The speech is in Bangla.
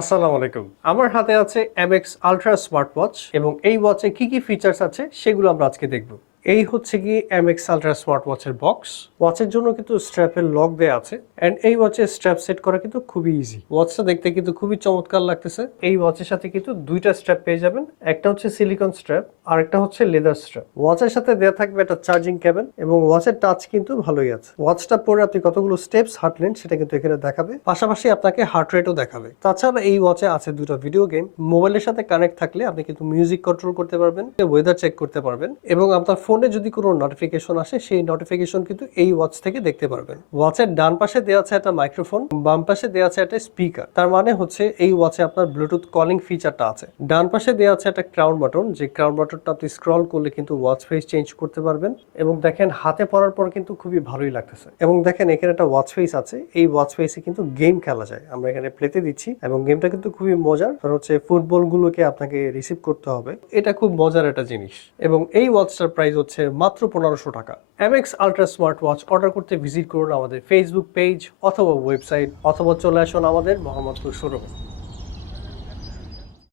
আসসালামু আলাইকুম। আমার হাতে আছে MX আল্ট্রা স্মার্ট ওয়াচ এবং এই ওয়াচে কি কি ফিচার্স আছে সেগুলো আমরা আজকে দেখব। এই হচ্ছে গিয়ে MX আল্ট্রা স্মার্ট ওয়াচের বক্স। ওয়াচের জন্য কিন্তু স্ট্র্যাপের লক দেয়া আছে এন্ড এই ওয়াচের স্ট্র্যাপ সেট করা কিন্তু খুবই ইজি। ওয়াচটা দেখতে কিন্তু খুবই চমৎকার লাগতেছে। এই ওয়াচের সাথে কিন্তু দুইটা স্ট্র্যাপ পেয়ে যাবেন। একটা হচ্ছে সিলিকন স্ট্র্যাপ আর একটা হচ্ছে লেদার স্ট্র্যাপ। ওয়াচের সাথে দেয়া থাকবে একটা চার্জিং কেবল এবং ওয়াচের টাচ কিন্তু ভালোই আছে। ওয়াচটা পরে আপনি কতগুলো স্টেপস হাঁটলেন সেটা কিন্তু এখানে দেখাবে। পাশাপাশি আপনাকে হার্ট রেটও দেখাবে। তাছাড়া এই ওয়াচে আছে দুটো ভিডিও গেম। মোবাইলের সাথে কানেক্ট থাকলে আপনি কিন্তু মিউজিক কন্ট্রোল করতে পারবেন, ওয়েদার চেক করতে পারবেন এবং আপনার ফোনে যদি কোনো নোটিফিকেশন আসে সেই নোটিফিকেশন কিন্তু এই ওয়াচ থেকে দেখতে পারবেন। ওয়াচের ডান পাশে দেওয়া আছে একটা মাইক্রোফোন, বাম পাশে দেওয়া আছে একটা স্পিকার। তার মানে হচ্ছে এই ওয়াচে আপনার ব্লুটুথ কলিং ফিচারটা আছে। ডান পাশে দেওয়া আছে একটা ক্রাউন বাটন, যে ক্রাউন বাটনটা আপনি স্ক্রল করলে কিন্তু ওয়াচ ফেস চেঞ্জ করতে পারবেন এবং দেখেন হাতে পরার পর কিন্তু খুবই ভালোই লাগতেছে। এবং দেখেন এখানে একটা ওয়াচ ফেস আছে, এই ওয়াচ ফেসে কিন্তু গেম খেলা যায়। আমরা এখানে প্লেতে দিচ্ছি এবং গেমটা কিন্তু খুবই মজার। কারণ হচ্ছে ফুটবল গুলোকে আপনাকে রিসিভ করতে হবে, এটা খুব মজার একটা জিনিস। এবং এই ওয়াচটার প্রাইস হচ্ছে মাত্র 1500 টাকা। MX ultra smart watch order করতে ভিজিট করুন আমাদের ফেসবুক পেজ অথবা ওয়েবসাইট, অথবা চলে আসুন আমাদের মোহাম্মদপুর শোরুমে।